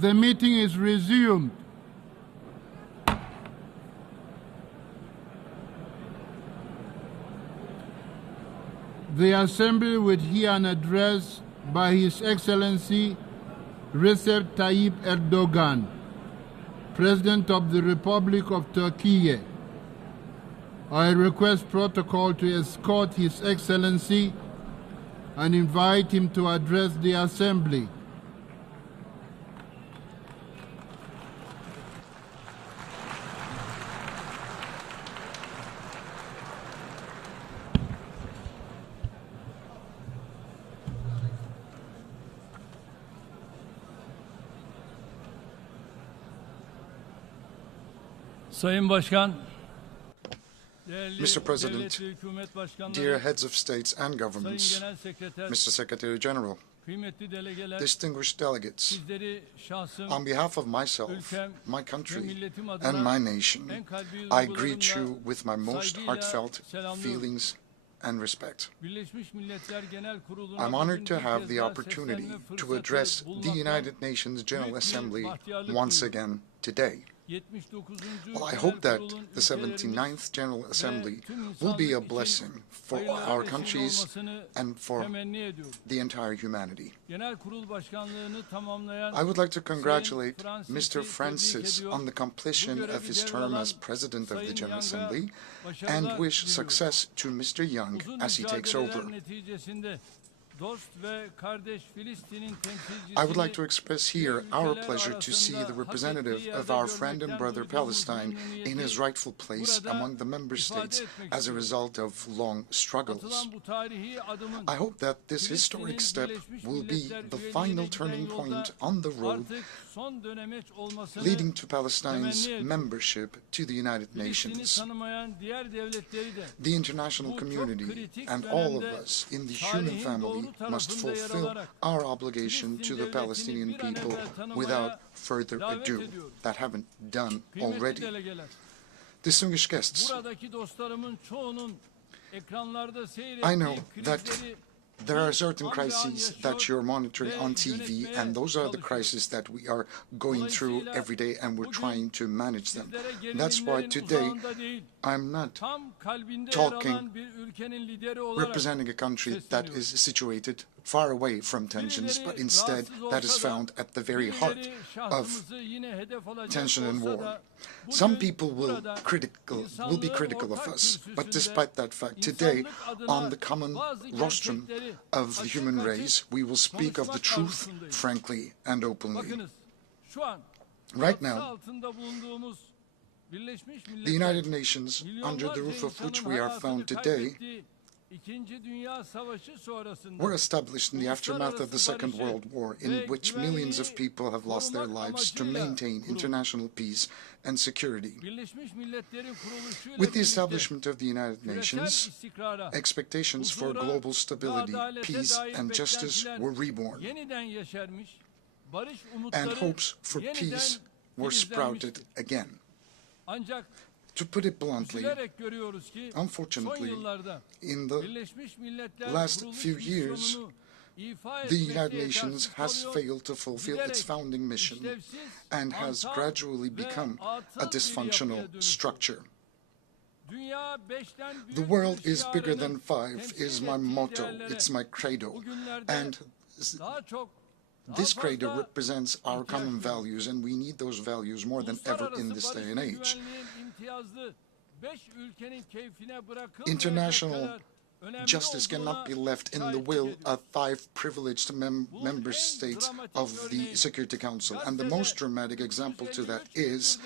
The meeting is resumed. The Assembly will hear an address by His Excellency Recep Tayyip Erdogan, President of the Republic of Turkey. I request protocol to escort His Excellency and invite him to address the Assembly. Sayın Başkan, Mr. President, dear heads of states and governments, Mr. Secretary General, distinguished delegates, on behalf of myself, my country, and my nation, I greet you with my most heartfelt feelings and respect. I'm honored to have the opportunity to address the United Nations General Assembly once again today. Well, I hope that the 79th General Assembly will be a blessing for our countries and for the entire humanity. I would like to congratulate Mr. Francis on the completion of his term as President of the General Assembly and wish success to Mr. Young as he takes over. I would like to express here our pleasure to see the representative of our friend and brother Palestine in his rightful place among the member states as a result of long struggles. I hope that this historic step will be the final turning point on the road leading to Palestine's membership to the United Nations. The international community and all of us in the human family must fulfill our obligation to the Palestinian people without further ado, that haven't done already. Distinguished guests, I know that there are certain crises that you're monitoring on TV, and those are the crises that we are going through every day, and we're trying to manage them. That's why today I'm not talking representing a country that is situated far away from tensions, but instead that is found at the very heart of tension and war. Some people will be critical of us, but despite that fact, today, on the common rostrum of the human race, we will speak of the truth frankly and openly. Right now, the United Nations, under the roof of which we are found today, were established in the aftermath of the Second World War, in which millions of people have lost their lives to maintain international peace and security. With the establishment of the United Nations, expectations for global stability, peace, and justice were reborn, and hopes for peace were sprouted again. To put it bluntly, unfortunately, in the last few years, the United Nations has failed to fulfill its founding mission and has gradually become a dysfunctional structure. The world is bigger than five is my motto, it's my credo, and this credo represents our common values, and we need those values more than ever in this day and age. International justice cannot be left in the will of five privileged member states of the Security Council. And the most dramatic example to that is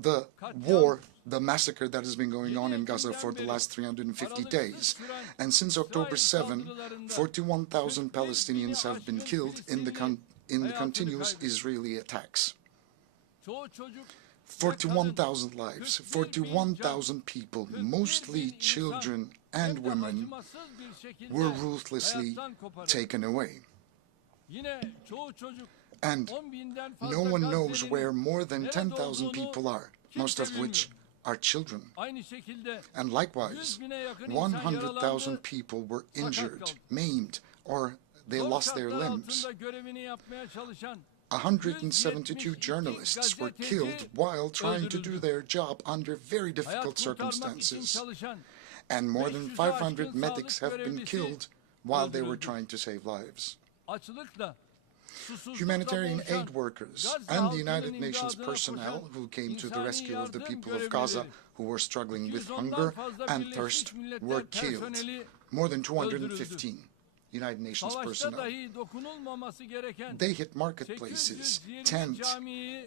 the war, the massacre that has been going on in Gaza for the last 350 days. And since October 7, 41,000 Palestinians have been killed in the continuous Israeli attacks. 41,000 lives, 41,000 people, mostly children and women, were ruthlessly taken away. And no one knows where more than 10,000 people are, most of which are children. And likewise, 100,000 people were injured, maimed, or they lost their limbs. 172 journalists were killed while trying to do their job under very difficult circumstances. And more than 500 medics have been killed while they were trying to save lives. Humanitarian aid workers and the United Nations personnel who came to the rescue of the people of Gaza who were struggling with hunger and thirst were killed. More than 215 United Nations personnel. They hit marketplaces, tents,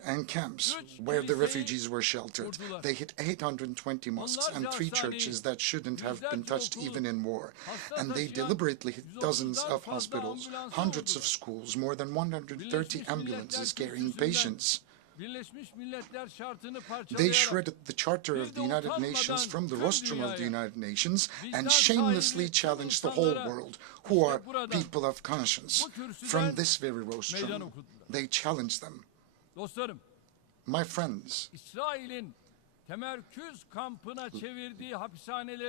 and camps where the refugees were sheltered. They hit 820 mosques and 3 churches that shouldn't have been touched even in war. And they deliberately hit dozens of hospitals, hundreds of schools, more than 130 ambulances carrying patients. They shredded the Charter of the United Nations from the rostrum of the United Nations and shamelessly challenged the whole world, who are people of conscience, from this very rostrum. They challenged them. My friends,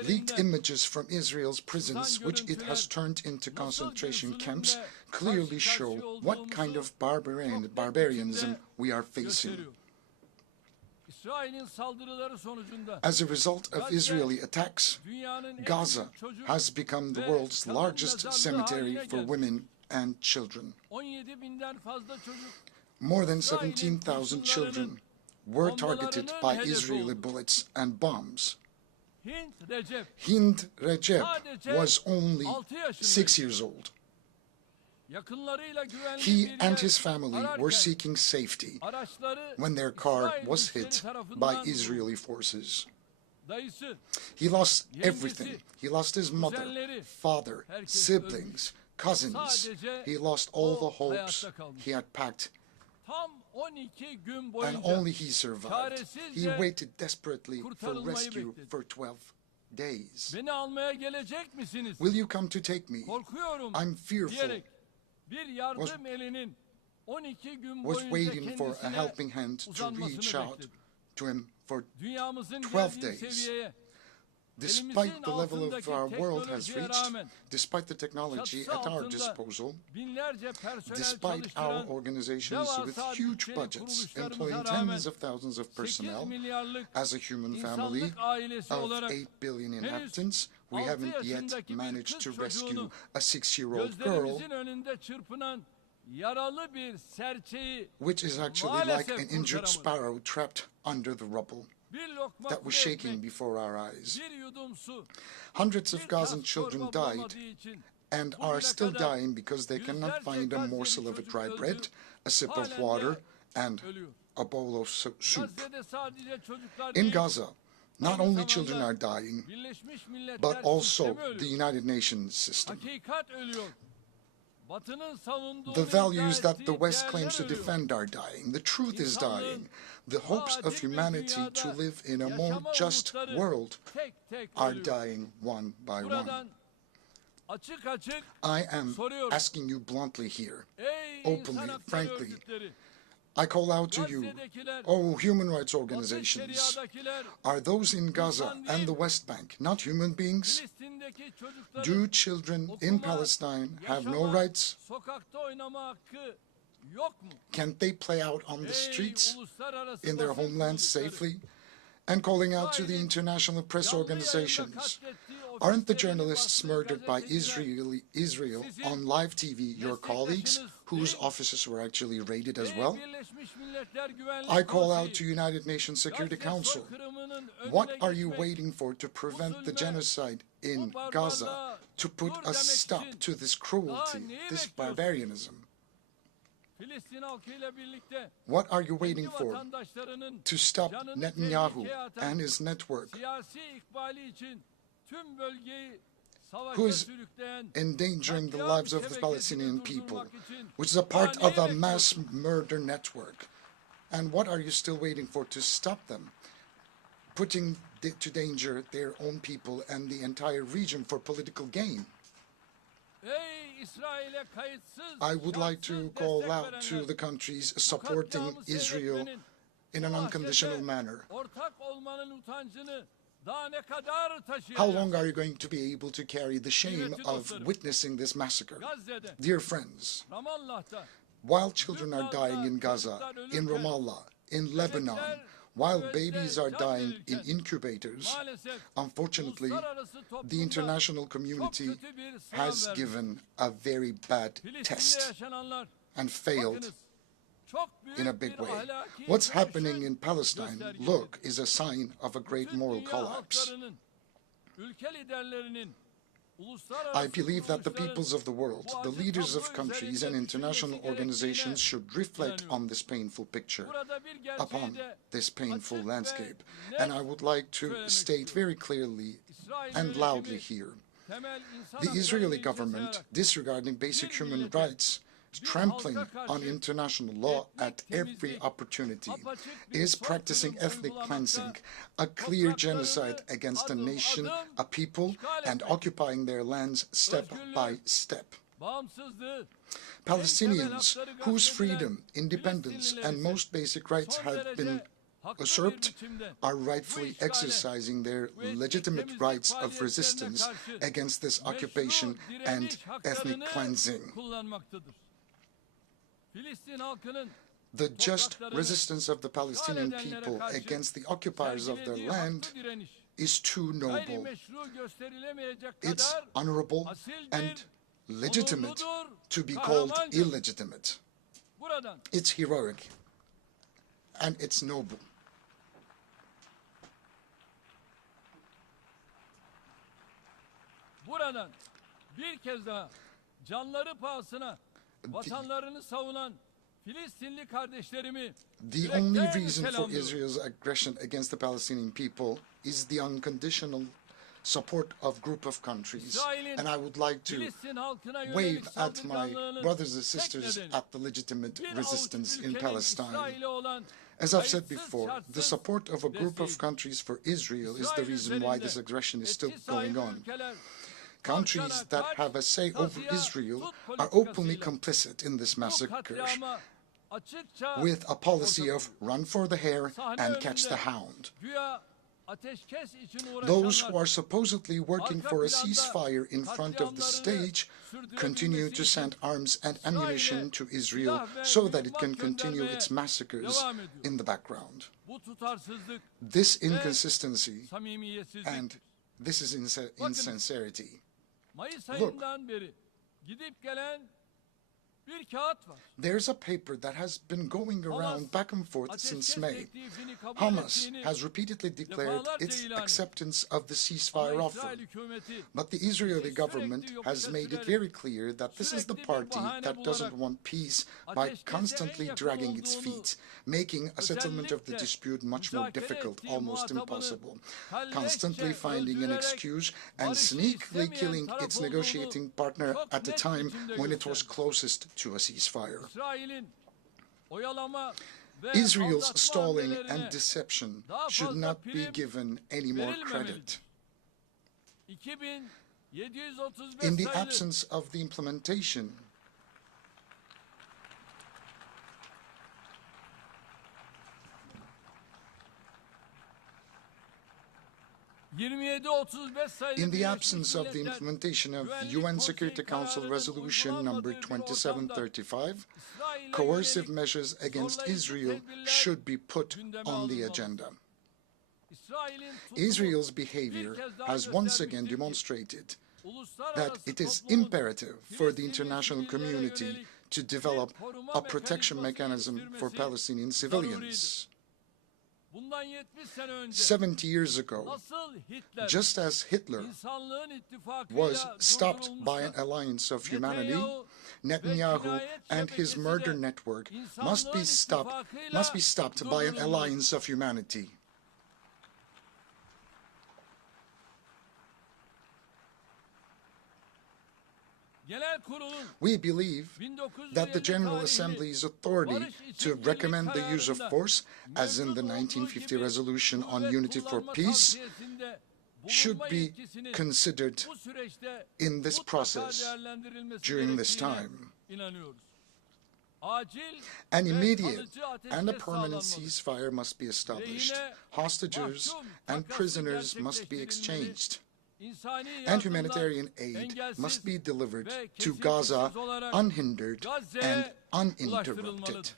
leaked images from Israel's prisons, which it has turned into concentration camps, clearly show what kind of barbarianism we are facing. As a result of Israeli attacks, Gaza has become the world's largest cemetery for women and children. More than 17,000 children were targeted by Israeli bullets and bombs. Hind Recep was only 6 years old. He and his family were seeking safety when their car was hit by Israeli forces. He lost everything. He lost his mother, father, siblings, cousins. He lost all the hopes he had packed, and only he survived. He waited desperately for rescue for 12 days. Will you come to take me? I'm fearful. Was waiting for a helping hand to reach out to him for 12 days. Despite the level of our world has reached, despite the technology at our disposal, despite our organizations with huge budgets employing tens of thousands of personnel, as a human family of 8 billion inhabitants, we haven't yet managed to rescue a 6-year-old girl, which is actually like an injured sparrow trapped under the rubble that was shaking before our eyes. Hundreds of Gazan children died and are still dying because they cannot find a morsel of dry bread, a sip of water, and a bowl of soup. In Gaza, not only children are dying, but also the United Nations system. The values that the West claims to defend are dying. The truth is dying. The hopes of humanity to live in a more just world are dying one by one. I am asking you bluntly here, openly, frankly. I call out to you, oh human rights organizations, are those in Gaza and the West Bank not human beings? Do children in Palestine have no rights? Can't they play out on the streets in their homelands safely? And calling out to the international press organizations, aren't the journalists murdered by Israel on live TV your colleagues, whose offices were actually raided as well? I call out to United Nations Security Council. What are you waiting for to prevent the genocide in Gaza, to put a stop to this cruelty, this barbarianism? What are you waiting for to stop Netanyahu and his network, who is endangering the lives of the Palestinian people, which is a part of a mass murder network? And what are you still waiting for to stop them, putting to danger their own people and the entire region for political gain? I would like to call out to the countries supporting Israel in an unconditional manner. How long are you going to be able to carry the shame of witnessing this massacre? Dear friends, while children are dying in Gaza, in Ramallah, in Lebanon, while babies are dying in incubators, unfortunately, the international community has given a very bad test and failed in a big way. What's happening in Palestine, look, is a sign of a great moral collapse. I believe that the peoples of the world, the leaders of countries and international organizations should reflect on this painful picture, upon this painful landscape. And I would like to state very clearly and loudly here, the Israeli government, disregarding basic human rights, trampling on international law at every opportunity, is practicing ethnic cleansing, a clear genocide against a nation, a people, and occupying their lands step by step. Palestinians, whose freedom, independence, and most basic rights have been usurped, are rightfully exercising their legitimate rights of resistance against this occupation and ethnic cleansing. The just resistance of the Palestinian people against the occupiers of their land is too noble. It's honorable and legitimate to be called illegitimate. It's heroic and it's noble. Buradan bir kez daha canları pahasına vatanlarını savunan Filistinli kardeşlerimi The only reason for Israel's aggression against the Palestinian people is the unconditional support of group of countries. And I would like to wave at my brothers and sisters at the legitimate resistance in Palestine. As I've said before, the support of a group of countries for Israel is the reason why this aggression is still going on. Countries that have a say over Israel are openly complicit in this massacre, with a policy of run for the hare and catch the hound. Those who are supposedly working for a ceasefire in front of the stage continue to send arms and ammunition to Israel so that it can continue its massacres in the background. This inconsistency and this is insincerity. Look, there's a paper that has been going around back and forth since May. Hamas has repeatedly declared its acceptance of the ceasefire offer, but the Israeli government has made it very clear that this is the party that doesn't want peace by constantly dragging its feet, making a settlement of the dispute much more difficult, almost impossible, constantly finding an excuse and sneakily killing its negotiating partner at a time when it was closest to a ceasefire. Israel's stalling and deception should not be given any more credit. In the absence of the implementation of UN Security Council Resolution number 2735, coercive measures against Israel should be put on the agenda. Israel's behavior has once again demonstrated that it is imperative for the international community to develop a protection mechanism for Palestinian civilians. 70 years ago, just as Hitler was stopped by an alliance of humanity, Netanyahu and his murder network must be stopped by an alliance of humanity. We believe that the General Assembly's authority to recommend the use of force, as in the 1950 Resolution on Unity for Peace, should be considered in this process during this time. An immediate and a permanent ceasefire must be established. Hostages and prisoners must be exchanged. And humanitarian aid must be delivered to Gaza unhindered and uninterrupted.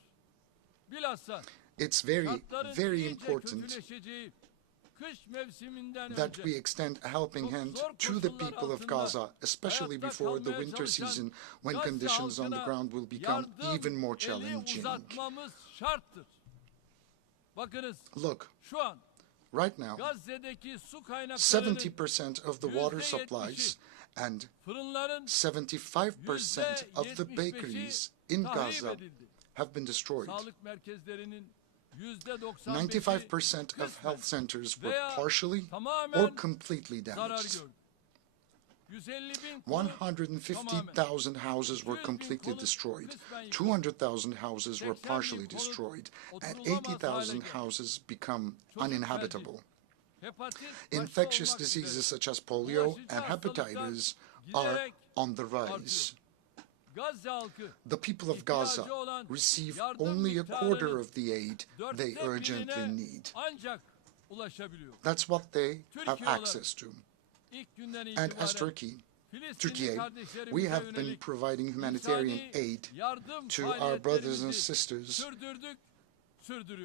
It's very, very important that we extend a helping hand to the people of Gaza, especially before the winter season, when conditions on the ground will become even more challenging. Look, right now, 70% of the water supplies and 75% of the bakeries in Gaza have been destroyed. 95% of health centers were partially or completely damaged. 150,000 houses were completely destroyed, 200,000 houses were partially destroyed, and 80,000 houses become uninhabitable. Infectious diseases such as polio and hepatitis are on the rise. The people of Gaza receive only a quarter of the aid they urgently need. That's what they have access to. And as Turkey, we have been providing humanitarian aid to our brothers and sisters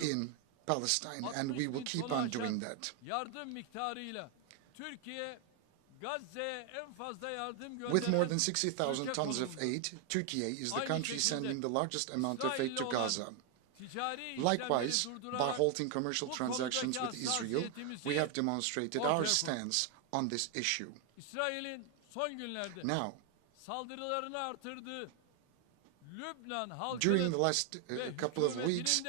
in Palestine, and we will keep on doing that. With more than 60,000 tons of aid, Turkey is the country sending the largest amount of aid to Gaza. Likewise, by halting commercial transactions with Israel, we have demonstrated our stance on this issue. Now, during the last couple of weeks,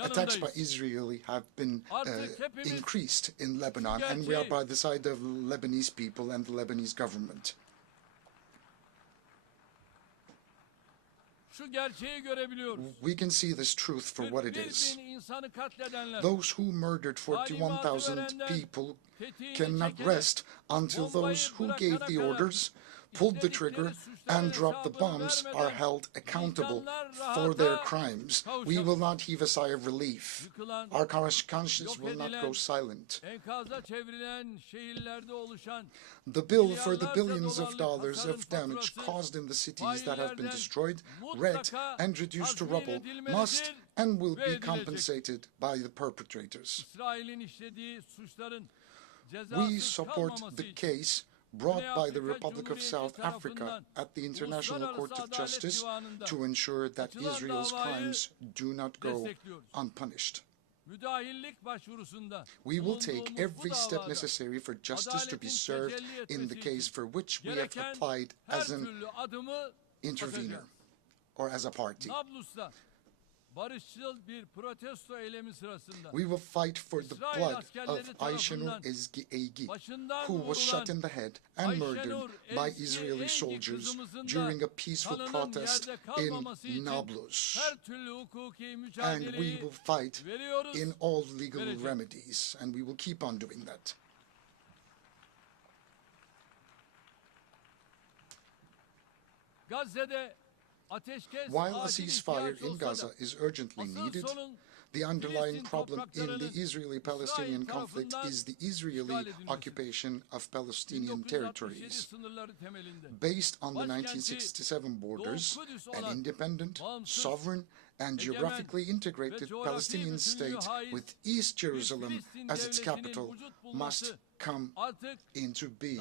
attacks by Israeli have been increased in Lebanon, and we are by the side of Lebanese people and the Lebanese government. We can see this truth for what it is. Those who murdered 41,000 people cannot rest until those who gave the orders, pulled the trigger, and dropped the bombs are held accountable for their crimes. We will not heave a sigh of relief. Our conscience will not go silent. The bill for the billions of dollars of damage caused in the cities that have been destroyed, wrecked, and reduced to rubble must and will be compensated by the perpetrators. We support the case brought by the Republic of South Africa at the International Court of Justice to ensure that Israel's crimes do not go unpunished. We will take every step necessary for justice to be served in the case for which we have applied as an intervener or as a party. We will fight for the blood of Ayşenur Ezgi, who was shot in the head and murdered by Israeli soldiers during a peaceful protest in Nablus. And we will fight in all legal remedies, and we will keep on doing that. While a ceasefire in Gaza is urgently needed, the underlying problem in the Israeli-Palestinian conflict is the Israeli occupation of Palestinian territories. Based on the 1967 borders, an independent, sovereign, and geographically integrated Palestinian state with East Jerusalem as its capital must come into being.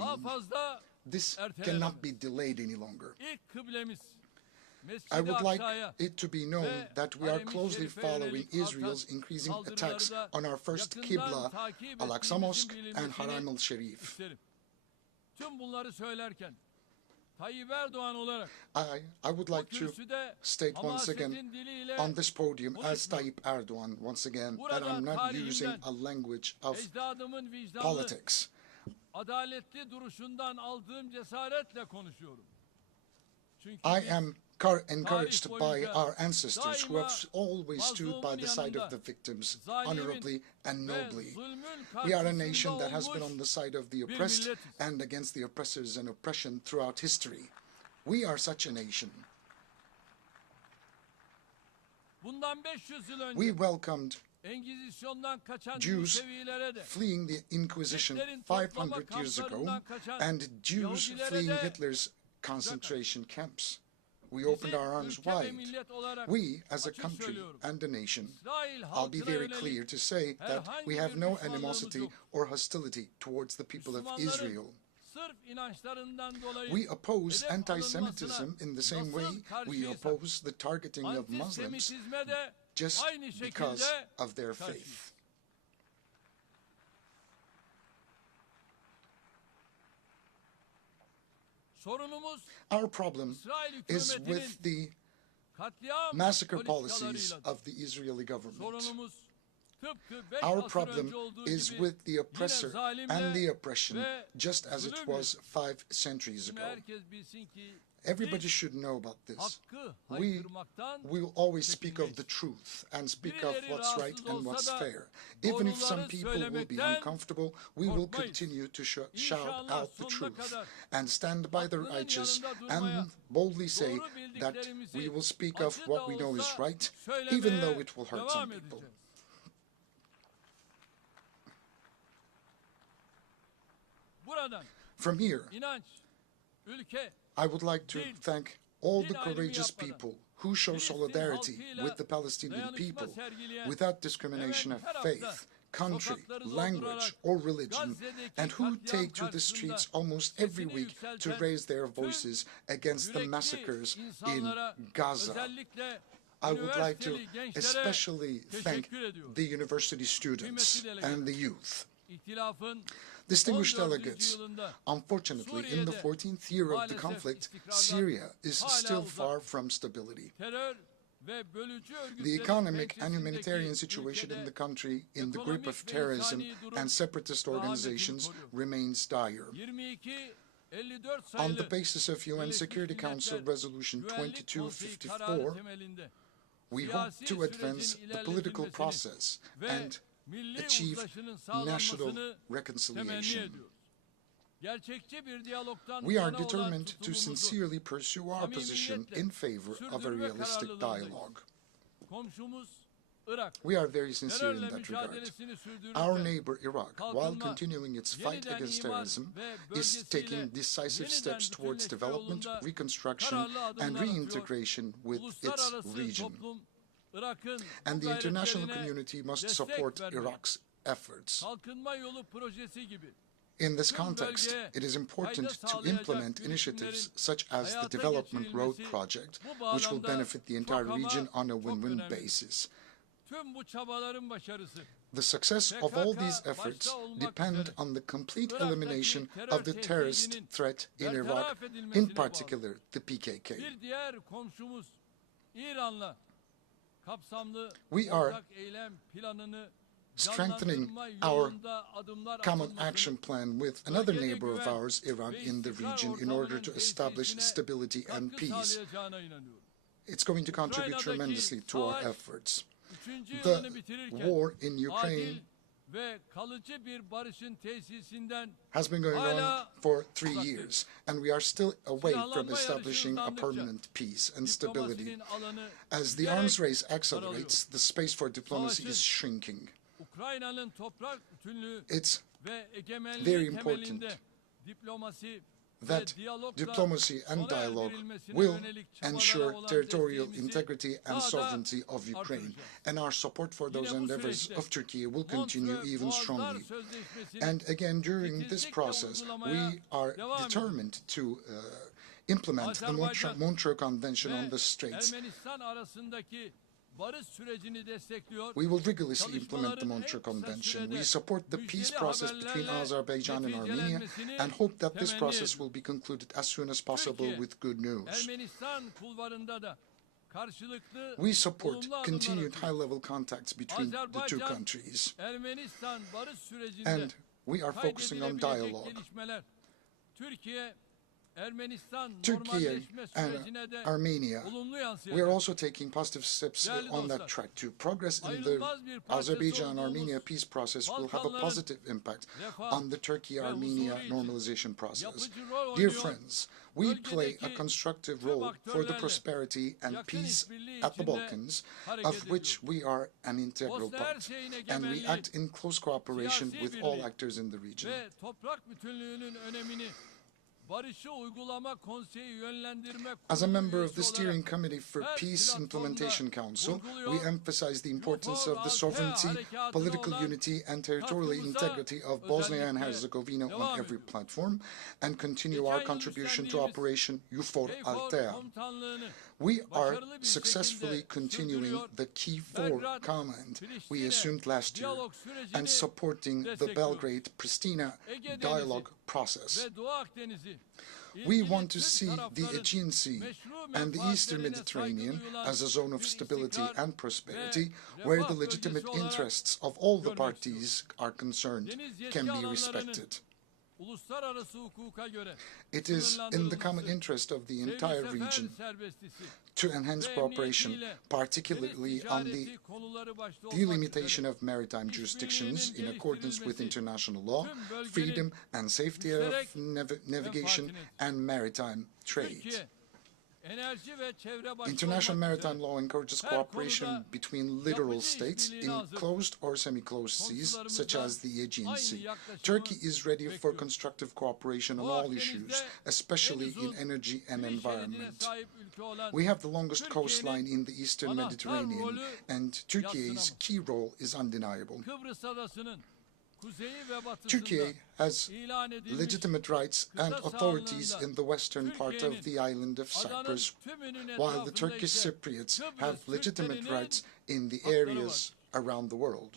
This cannot be delayed any longer. I would like it to be known that we are closely following Israel's increasing attacks on our first Qibla, Al-Aqsa Mosque, and Haram al-Sharif. I would like to state once again on this podium as Tayyip Erdogan once again that I'm not using a language of politics. I am encouraged by our ancestors who have always stood by the side of the victims honorably and nobly. We are a nation that has been on the side of the oppressed and against the oppressors and oppression throughout history. We are such a nation. We welcomed Jews fleeing the Inquisition 500 years ago, and Jews fleeing Hitler's concentration camps. We opened our arms wide. We, as a country and a nation, I'll be very clear to say that we have no animosity or hostility towards the people of Israel. We oppose anti-Semitism in the same way we oppose the targeting of Muslims just because of their faith. Our problem is with the massacre policies of the Israeli government. Our problem is with the oppressor and the oppression, just as it was 5 centuries ago. Everybody should know about this. We will always speak of the truth and speak of what's right and what's fair. Even if some people will be uncomfortable, we will continue to shout out the truth and stand by the righteous and boldly say that we will speak of what we know is right, even though it will hurt some people. From here, I would like to thank all the courageous people who show solidarity with the Palestinian people without discrimination of faith, country, language, or religion, and who take to the streets almost every week to raise their voices against the massacres in Gaza. I would like to especially thank the university students and the youth. Distinguished delegates, unfortunately, in the 14th year of the conflict, Syria is still far from stability. The economic and humanitarian situation in the country, in the grip of terrorism and separatist organizations, remains dire. On the basis of UN Security Council Resolution 2254, we hope to advance the political process and achieve national reconciliation. We are determined to sincerely pursue our position in favor of a realistic dialogue. We are very sincere in that regard. Our neighbor Iraq, while continuing its fight against terrorism, is taking decisive steps towards development, reconstruction, and reintegration with its region. And the international community must support Iraq's efforts. In this context, it is important to implement initiatives such as the Development Road Project, which will benefit the entire region on a win-win basis. The success of all these efforts depend on the complete elimination of the terrorist threat in Iraq, in particular the PKK. We are strengthening our common action plan with another neighbor of ours, Iran, in the region in order to establish stability and peace. It's going to contribute tremendously to our efforts. The war in Ukraine has been going on for 3 years, and we are still away from establishing a permanent peace and stability. As the arms race accelerates, the space for diplomacy is shrinking. It's very important that diplomacy and dialogue will ensure territorial integrity and sovereignty of Ukraine, and our support for those endeavors of Turkey will continue even strongly. And again, during this process, we are determined to implement the Montreux Convention on the Straits. We will rigorously implement the Montreux Convention. We support the peace process between Azerbaijan and Armenia and hope that this process will be concluded as soon as possible with good news. We support continued high-level contacts between the two countries, and we are focusing on dialogue. Turkey and Armenia, we are also taking positive steps on that track too. Progress in the Azerbaijan-Armenia peace process will have a positive impact on the Turkey-Armenia normalization process. Dear friends, we play a constructive role for the prosperity and peace at the Balkans, of which we are an integral part, and we act in close cooperation with all actors in the region. As a member of the Steering Committee for Peace Implementation Council, we emphasize the importance of the sovereignty, political unity, and territorial integrity of Bosnia and Herzegovina on every platform, and continue our contribution to Operation EUFOR Althea. We are successfully continuing the Key 4 command we assumed last year and supporting the Belgrade-Pristina dialogue process. We want to see the Aegean Sea and the Eastern Mediterranean as a zone of stability and prosperity where the legitimate interests of all the parties are concerned can be respected. It is in the common interest of the entire region to enhance cooperation, particularly on the delimitation of maritime jurisdictions in accordance with international law, freedom and safety of navigation and maritime trade. International maritime law encourages cooperation between littoral states in closed or semi-closed seas, such as the Aegean Sea. Turkey is ready for constructive cooperation on all issues, especially in energy and environment. We have the longest coastline in the Eastern Mediterranean, and Turkey's key role is undeniable. Turkey has legitimate rights and authorities in the western part of the island of Cyprus, while the Turkish Cypriots have legitimate rights in the areas around the world.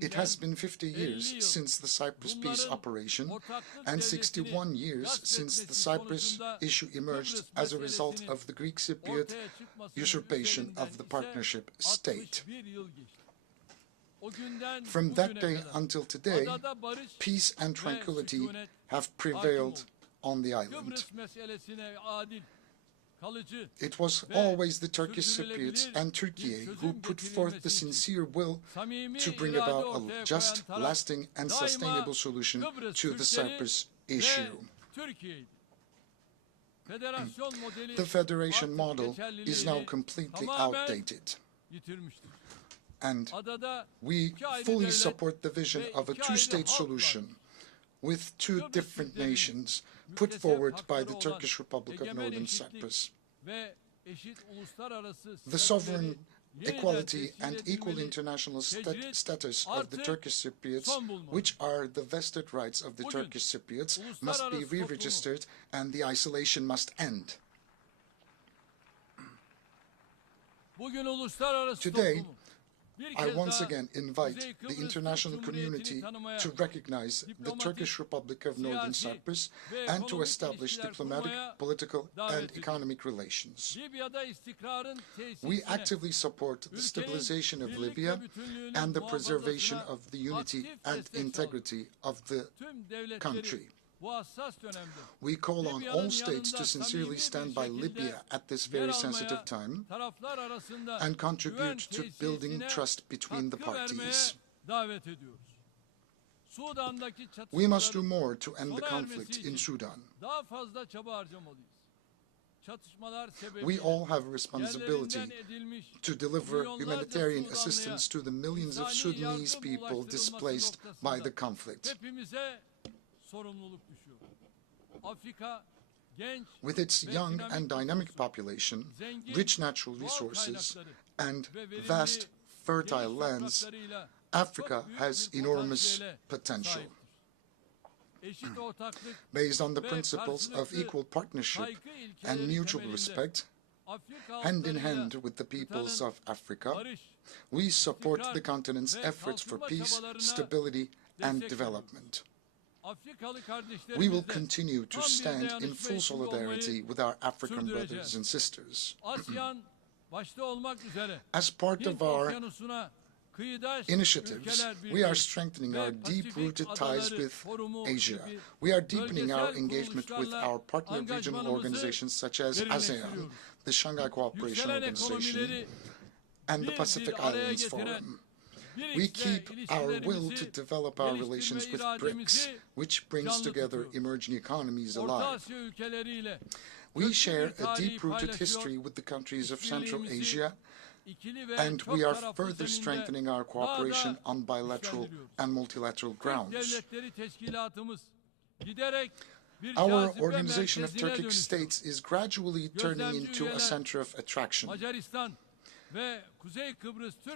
It has been 50 years since the Cyprus peace operation and 61 years since the Cyprus issue emerged as a result of the Greek Cypriot usurpation of the partnership state. From that day until today, peace and tranquility have prevailed on the island. It was always the Turkish Cypriots and Turkey who put forth the sincere will to bring about a just, lasting and sustainable solution to the Cyprus issue. The federation model is now completely outdated, and we fully support the vision of a two-state solution with two different nations put forward by the Turkish Republic of Northern Cyprus. The sovereign, equality and equal international status of the Turkish Cypriots, which are the vested rights of the Turkish Cypriots, must be re-registered and the isolation must end. Today, I once again invite the international community to recognize the Turkish Republic of Northern Cyprus and to establish diplomatic, political and economic relations. We actively support the stabilization of Libya and the preservation of the unity and integrity of the country. We call on all states to sincerely stand by Libya at this very sensitive time and contribute to building trust between the parties. We must do more to end the conflict in Sudan. We all have a responsibility to deliver humanitarian assistance to the millions of Sudanese people displaced by the conflict. With its young and dynamic population, rich natural resources, and vast fertile lands, Africa has enormous potential. Based on the principles of equal partnership and mutual respect, hand in hand with the peoples of Africa, we support the continent's efforts for peace, stability, and development. We will continue to stand in full solidarity with our African brothers and sisters. As part of our initiatives, we are strengthening our deep-rooted ties with Asia. We are deepening our engagement with our partner regional organizations such as ASEAN, the Shanghai Cooperation Organization, and the Pacific Islands Forum. We keep our will to develop our relations with BRICS, which brings together emerging economies alive. We share a deep-rooted history with the countries of Central Asia, and we are further strengthening our cooperation on bilateral and multilateral grounds. Our Organization of Turkic States is gradually turning into a center of attraction.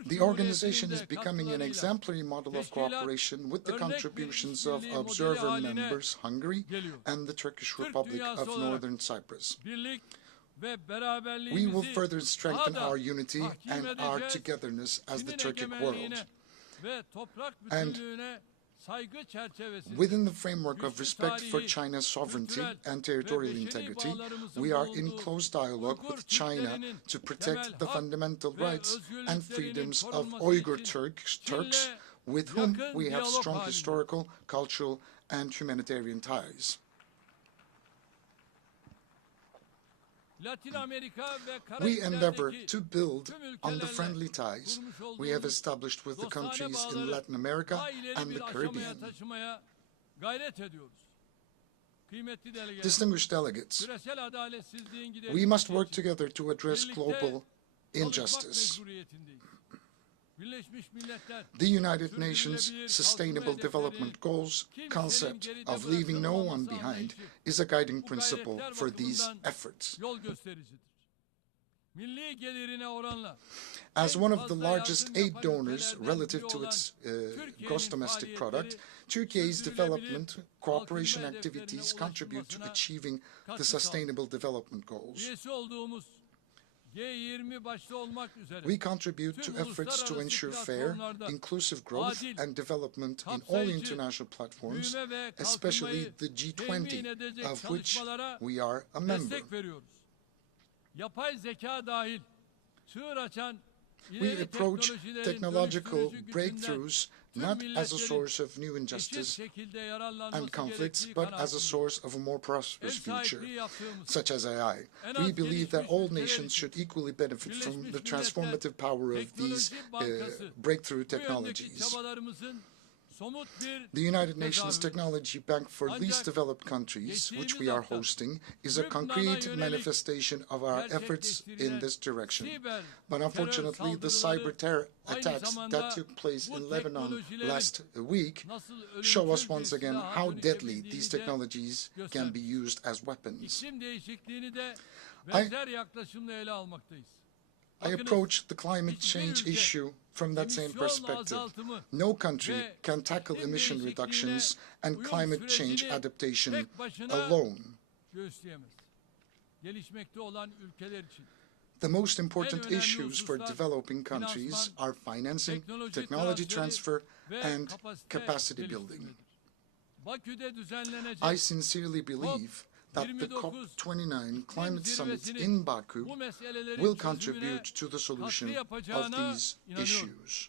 The organization is becoming an exemplary model of cooperation with the contributions of observer members Hungary and the Turkish Republic of Northern Cyprus. We will further strengthen our unity and our togetherness as the Turkic world. And within the framework of respect for China's sovereignty and territorial integrity, we are in close dialogue with China to protect the fundamental rights and freedoms of Uyghur Turks, with whom we have strong historical, cultural, and humanitarian ties. We endeavor to build on the friendly ties we have established with the countries in Latin America and the Caribbean. Distinguished delegates, we must work together to address global injustice. The United Nations Sustainable Development Goals concept of leaving no one behind is a guiding principle for these efforts. As one of the largest aid donors relative to its gross domestic product, Turkey's development cooperation activities contribute to achieving the Sustainable Development Goals. We contribute to efforts to ensure fair, inclusive growth and development in all international platforms, especially the G20, of which we are a member. We approach technological breakthroughs not as a source of new injustice and conflicts, but as a source of a more prosperous future, such as AI. We believe that all nations should equally benefit from the transformative power of these breakthrough technologies. The United Nations Technology Bank for Least Developed Countries, which we are hosting, is a concrete manifestation of our efforts in this direction. But unfortunately, the cyber terror attacks that took place in Lebanon last week show us once again how deadly these technologies can be used as weapons. I approach the climate change issue from that same perspective. No country can tackle emission reductions and climate change adaptation alone. The most important issues for developing countries are financing, technology transfer, and capacity building. I sincerely believe that the COP29 climate summit in Baku will contribute to the solution of these issues.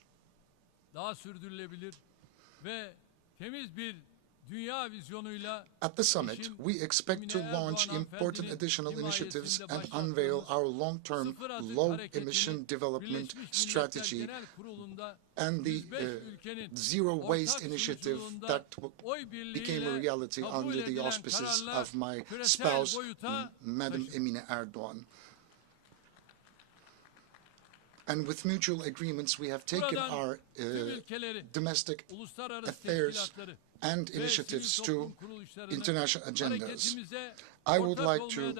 At the summit, we expect to launch important additional initiatives and unveil our long-term low-emission development strategy and the Zero Waste initiative that became a reality under the auspices of my spouse, Madam Emine Erdogan. And with mutual agreements, we have taken our domestic affairs and initiatives to international agendas. I would like to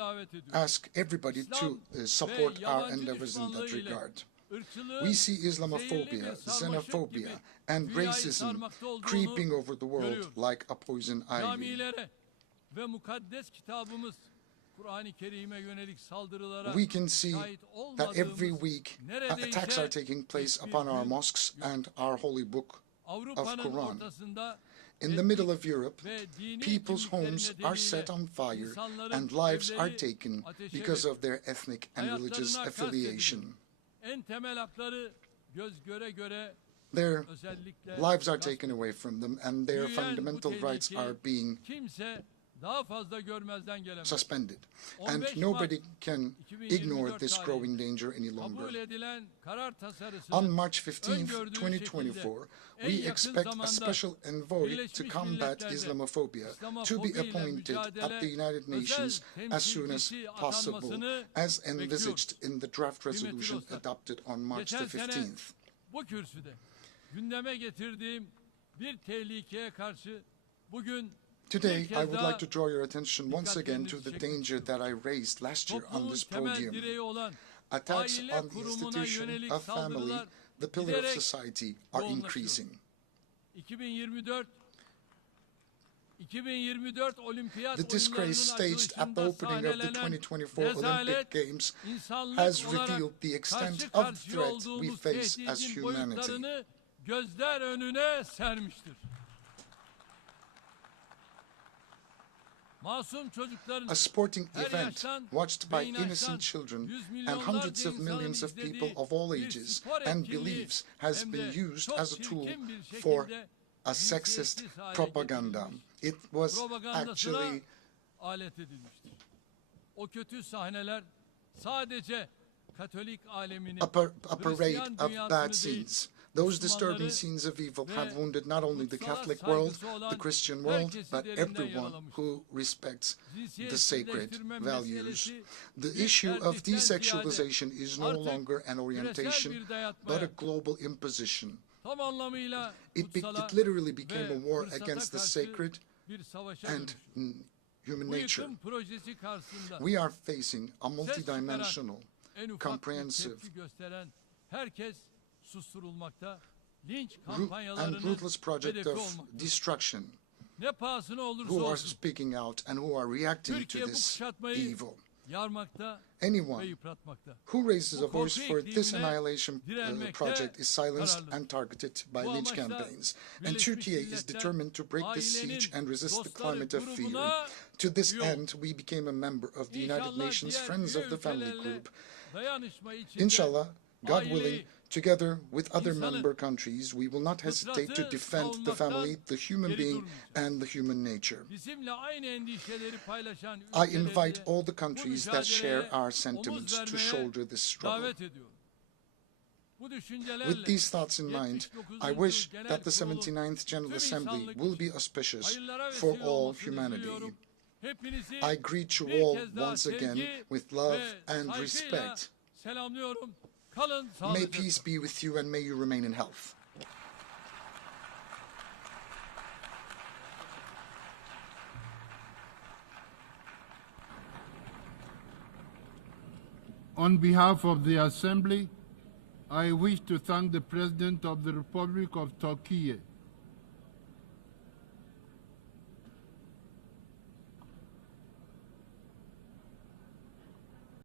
ask everybody to support our endeavors in that regard. We see Islamophobia, xenophobia, and racism creeping over the world like a poison ivy. We can see that every week attacks are taking place upon our mosques and our holy book of Quran. In the middle of Europe, people's homes are set on fire and lives are taken because of their ethnic and religious affiliation. Their lives are taken away from them and their fundamental rights are being suspended. And nobody can ignore this growing danger any longer. On March 15, 2024, we expect a special envoy to combat Islamophobia to be appointed at the United Nations as soon as possible, as envisaged in the draft resolution adopted on March the 15th. Bu kürsüde gündeme getirdiğim bir tehlikeye karşı bugün Today, I would like to draw your attention once again to the danger that I raised last year on this podium. Attacks on the institution of family, the pillar of society, are increasing. The disgrace staged at the opening of the 2024 Olympic Games has revealed the extent of threat we face as humanity. A sporting event watched by innocent children and hundreds of millions of people of all ages and beliefs has been used as a tool for a sexist propaganda. It was actually a parade of bad scenes. Those disturbing scenes of evil have wounded not only the Catholic world, the Christian world, but everyone who respects the sacred values. The issue of desexualization is no longer an orientation, but a global imposition. It literally became a war against the sacred and human nature. We are facing a multidimensional, comprehensive, and ruthless project of destruction who are speaking out and who are reacting to this evil. Anyone who raises a voice for this annihilation project is silenced and targeted by lynch campaigns. And Turkey is determined to break this siege and resist the climate of fear. To this end, we became a member of the United Nations Friends of the Family Group. Inshallah, God willing, together with other member countries, we will not hesitate to defend the family, the human being, and the human nature. I invite all the countries that share our sentiments to shoulder this struggle. With these thoughts in mind, I wish that the 79th General Assembly will be auspicious for all humanity. I greet you all once again with love and respect. May peace be with you and may you remain in health. On behalf of the Assembly, I wish to thank the President of the Republic of Turkey,